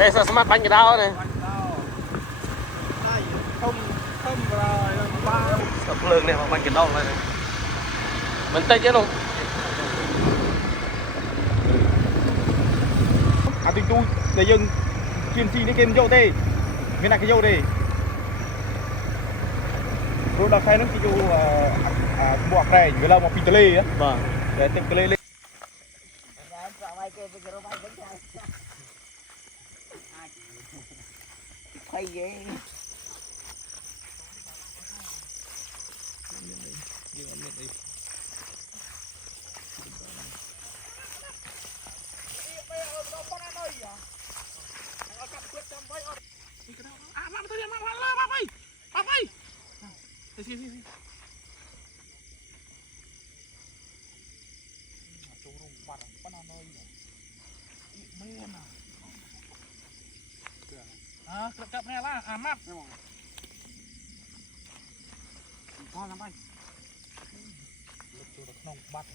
đây sao smart bánh cái đau này không không rồi ba sập lưng này mà bánh cái đau này mình tay chứ không tụi tôi để dừng chuyên chi đi kèm dâu đây bên này cái dâu đây rồi đặt khai nó cái dâu buộc này người lao một pin tele á vâng để tiếp tele lên quay ghê cặp nghe là map con lắm anh nông bắt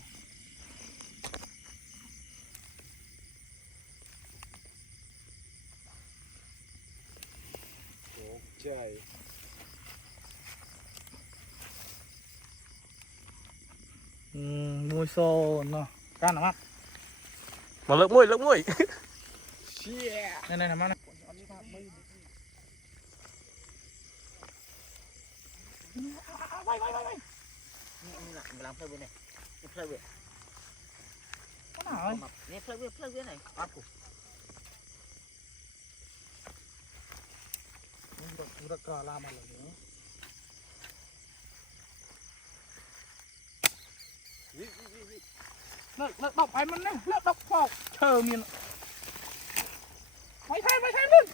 trời mùi xô nó can lắm mà lợn mũi này này này vai làm phơi bên này phơi bên cái nào này phơi bên này áp của udah ke lama lagi lợn độc phải mình này lợn độc phọc chờ miền phải thay luôn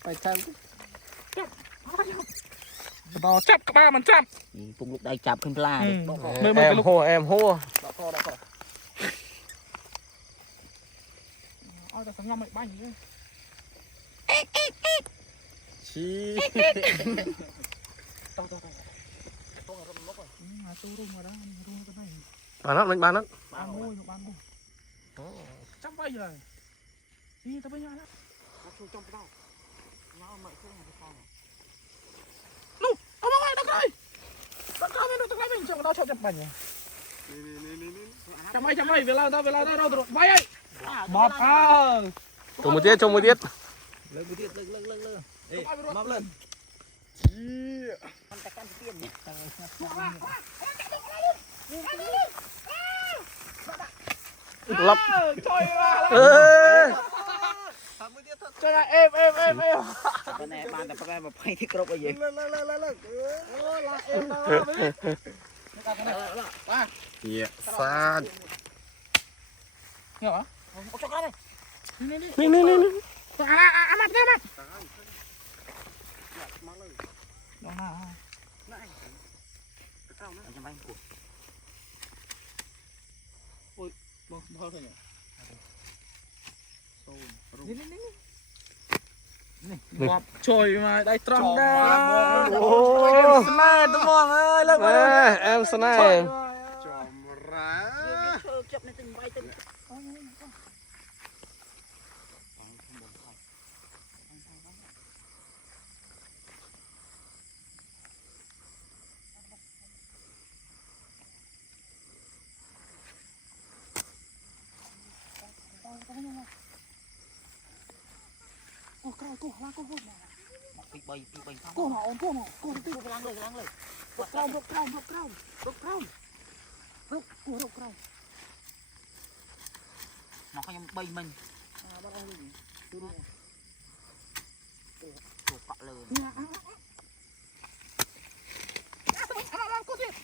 phải thay đó chắp cả ba mình chắp cùng lúc đây chạmขึ้นปลา em hô ai ta ngâm lại bánh nữa chi bán nó chắc bay rồi đi tao bây giờ đó lu ông ơi đừng coi đừng coi mình chẳng tao chọc bánh này chăm bay về lao tao đâu bay ấy bọt trồng một tiết lên một tiết lên móc lên con tay con tiên lấp trời ơi em bên này bàn tập cái mà phải thích cướp cái gì yeah sad hiểu hả cho cái nàyนี่amat đó nào cho bánh của ôi bao thôi nhỉ bọt trời mà đây tròn đó snai tụi mong ơi lớp em snai chụp này từng bay từng cô bay cô nào tí lăng lên rục rau nó không bay mình bắt đầu gì thuộc cọ lừa cô thiệt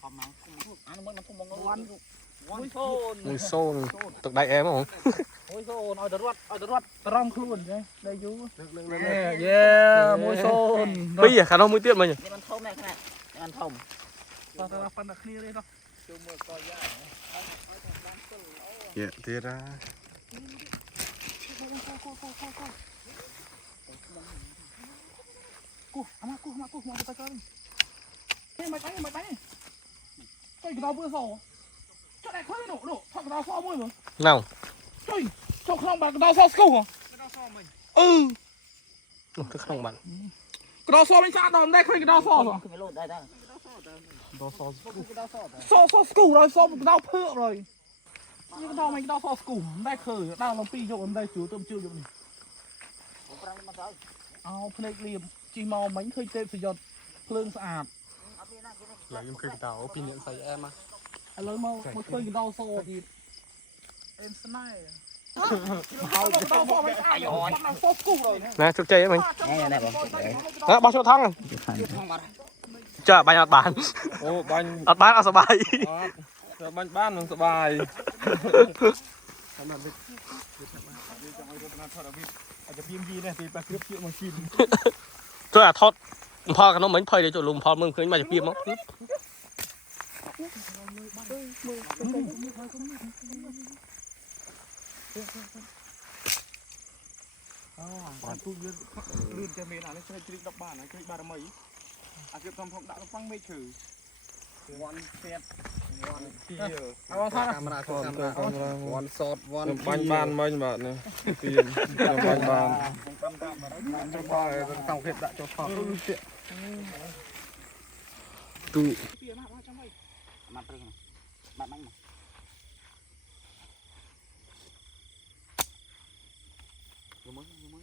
còn nó ăn mới nó không mong ngoan mùi xôn tụi đại em không mùi xôn ở đợt ruột rong luôn đấy đây chú yeah mùi xôn bây giờ khả năng mùi tiết mà nhỉ ăn thơm này ăn thơm tao phân đặc kia đây đâu dạ tiết ra cô mau kita cari mày bánh coi cái tao vừa sổ cho ได้เคยหนูทำกระดาษซ้อมมือมั้ง เน่า เฮ้ยชกข้างบ้านกระดาษซ้อมสกูเหรอก ระดาษซ้อมมึง ทุกขนมบัน กระดาษซ้อมไม่ใช่ดอมได้เคยกระดาษซ้อมเหรอ ขึ้นไปโลดได้ได้ กระดาษซ้อม กระดาษซ้อม ซ้อมสกูเลยซ้อมกระดาษเพื่อเลยนี่กระดาษไม่กระดาษซ้อมสกูได้เคยได้ลองปีโยนได้จู่เติมจู่อยู่นี่ ผมกำลังมาซ้อม เอาเพลงเรียมจีมอมันเคยเต็มสยดเพลิงสะอาด เอาพี่นั่งกิน หลังยังเคยเต่าปีนี้ใส่แอมมา อะไรมาเคยกระดาษซ้อมอีกเอ็มสไนเอากระดาษซ้อมไม่ใช่ย้อนซ้อมสกูเลย นะชุกใจมั้ย นี่ได้ป่ะ นะบอลโชว์ทั้งเจ้าใบอัดบาน โอ้บ้าน อัดบานเอาสบาย บ้านมันสบาย อาจจะพิมพ์ดีนะตีปลาเกลือเยอะมากิน ช่วยทอดพอขนมเหมือนพอยเดี๋ยวจุลุมพอมึงเคยมาจากปีมั้ง บ้านตู้เยอะลื่นจะเมนอะไรใช้ทริคดับบ้านนะทริคบารมีอาจจะทำของดักฟังไม่ถือวันเซ็ตวันที่เอาท่า camera วันสดวันบ้านมันแบบนี้เปลี่ยนบ้าน จะพอต้องเผ็ดดักจะพอ ตู้ เปลี่ยนมากว่าจังไง มาปรึงมาบ้างมาอยู่มึงอยู่มึง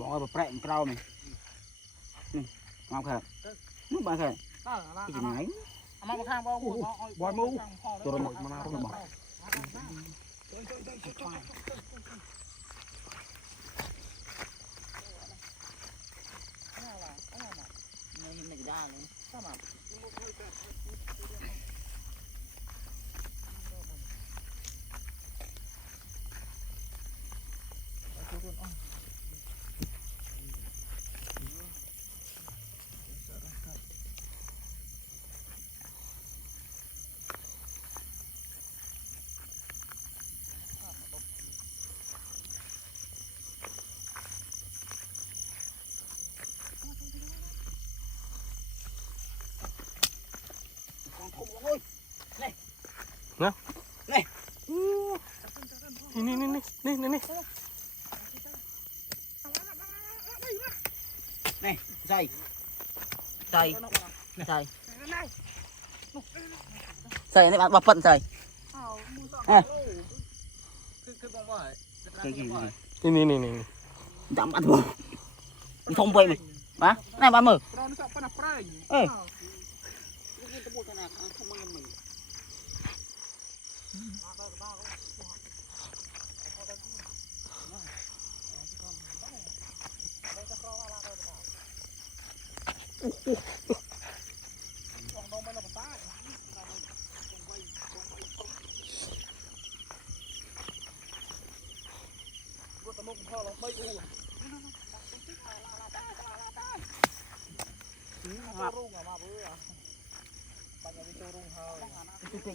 บอกว่าแปะกราวนี่นี่มาครับนู่นมาครับที่ไหน มาข้างบ้านบอยมู ตัวรถมาหน้าตัวบอกนี่ยังไม่ได้เลยข้ามานี่ ใส่ใส่ใส่ใส่นี่มาปั่นใส่นี่ ดำอัดบ่มีทงไปมั้ยมาไหนบ้านมือ เราเนี่ยสับปะนับแป้ง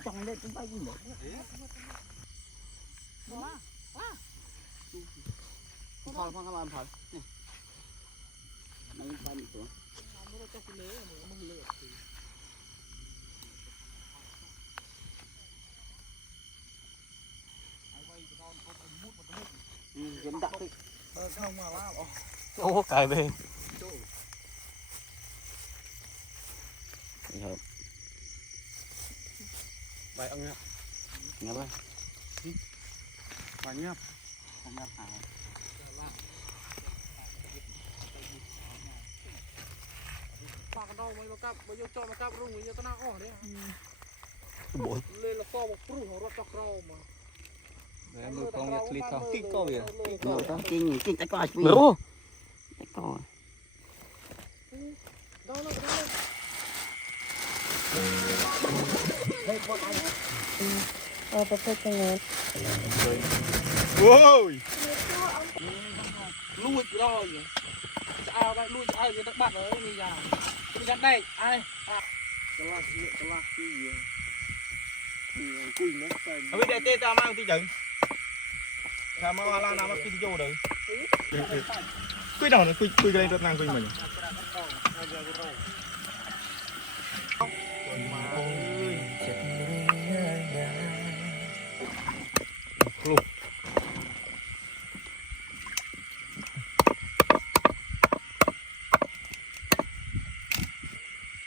trong đây chúng ta gì nữa thôi phong các bạn thôi này ba bị xuống kiếm đặt đi โอ้ไก่ไป ไปเอาเงี้ย nghe ơi ไปเงี้ย không đáp hại ปากกันดองมันมากับมายกจอมากับรุ่งมันจะต้นอ้อเนี่ย โบย เลยละก็บอกปรุงรถจักรเรามา มือตรงนี้คลิกเขาติ๊กก็เลย rồi đó kinh tay coi เดี๋ยว tay coi เอาไปเพื่อจังเลย โว้ย ลุยรอย เอาไปลุยจะเอาอยู่ตักบัตรเลยมีอย่างมีกันได้ไอ้ จะลากที่เยอะกุ้ยนะใส่ เอาไปเด็ดเต้ตามมาที่จังทำมาลานามาที่โยเลยกุ้ยดอกนะกุ้ยอะไรรถนางกุ้ยมัน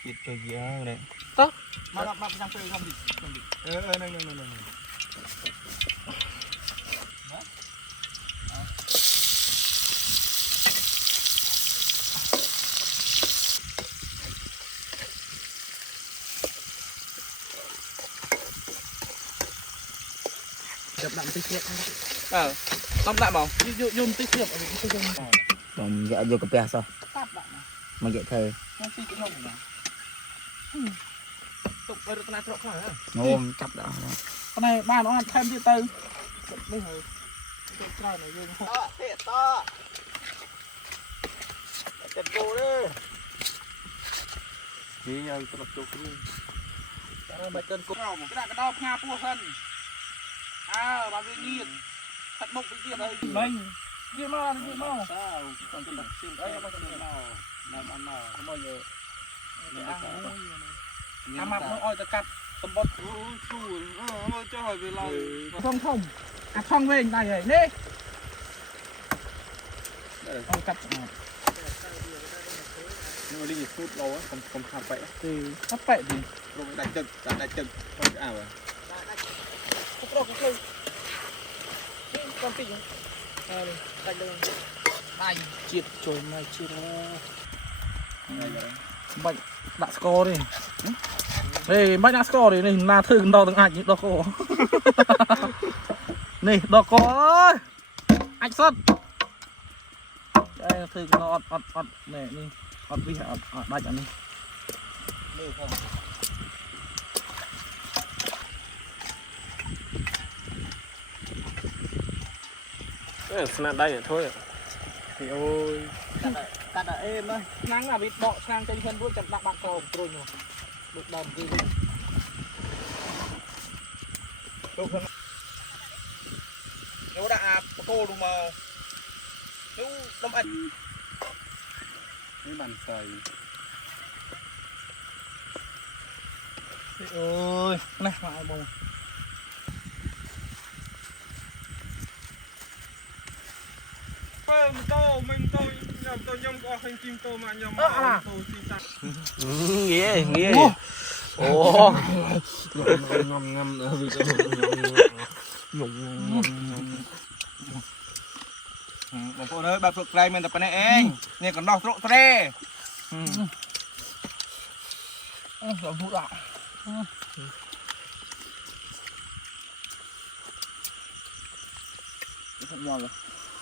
กินตัวเยอะเลยมาจังไปทำดินั่นจับดำตีเสียบต้องดำเอาโยนตีเสียบอะไรก็โยน ผมจะอยู่กับเปียซะ ตัดแบบ มาเยอะเธอ ต้องตีกันลงนะตกไปรถนาตรอกข้างนะ โน้มจับดาว ตอนนี้บ้านน้องแทนที่ตึงไม่เหรอเจ็บใจหน่อยยังเตะต่อเจ็บโก้เลย นี่ยังตลบจุกนี่ ไปเกินกุ้งกระดาษกระดาษงาปูสันมาวิ่งยืดตัดมุกไปยืดเลยไม่ยืดมายืดมาต้องกินซิมมากินน้ำอันน้ำมาเยอะทำมาเมื่ออ้อยจะกัดตำบด สู้เราจะหอยไปเรา ท่องท่องเวงได้เลยนี่เอากัด นี่วันนี้พูดเราผมขับไป ถ้าแปะดิ ลงได้จึกคนอ่าวอ่ะ กุ๊กโลกุ๊กเลยต้นปีกได้เลยได้จีบโจมไม่จีบใบดักสกอร์ดิเฮ้ยใบดักสกอร์ดินี่นาถึงดอกตั้งอัดนี่ดอกโก้นี่ดอกโก้อัดสดไอ้ถึงนอดนี่อดวิ่งอดได้จังนี่นี่ครับ สนัดได้เนี่ยthôi โอ้ยกัดเอ็มเลยนั่งอ่ะบิดเบาะนั่งใจเพื่อนพูดจับดักบังกรอบตรุนอยู่ลูกดำดีลูกคนเดี๋ยวด่าปะโก้ดูมาเดี๋ยวต้มอัด นี่บันใส่ โอ้ยนี่มาไอ้บง mình tôi nhầm tôi nhầm có hành chim tôi mà nhầm tôi chỉ tặng nghĩa ồ ngâm nữa vì bông cô ơi bà phượt đây mình tập này anh nè còn đọc rộ tre rồi phút ạ không ngon rồi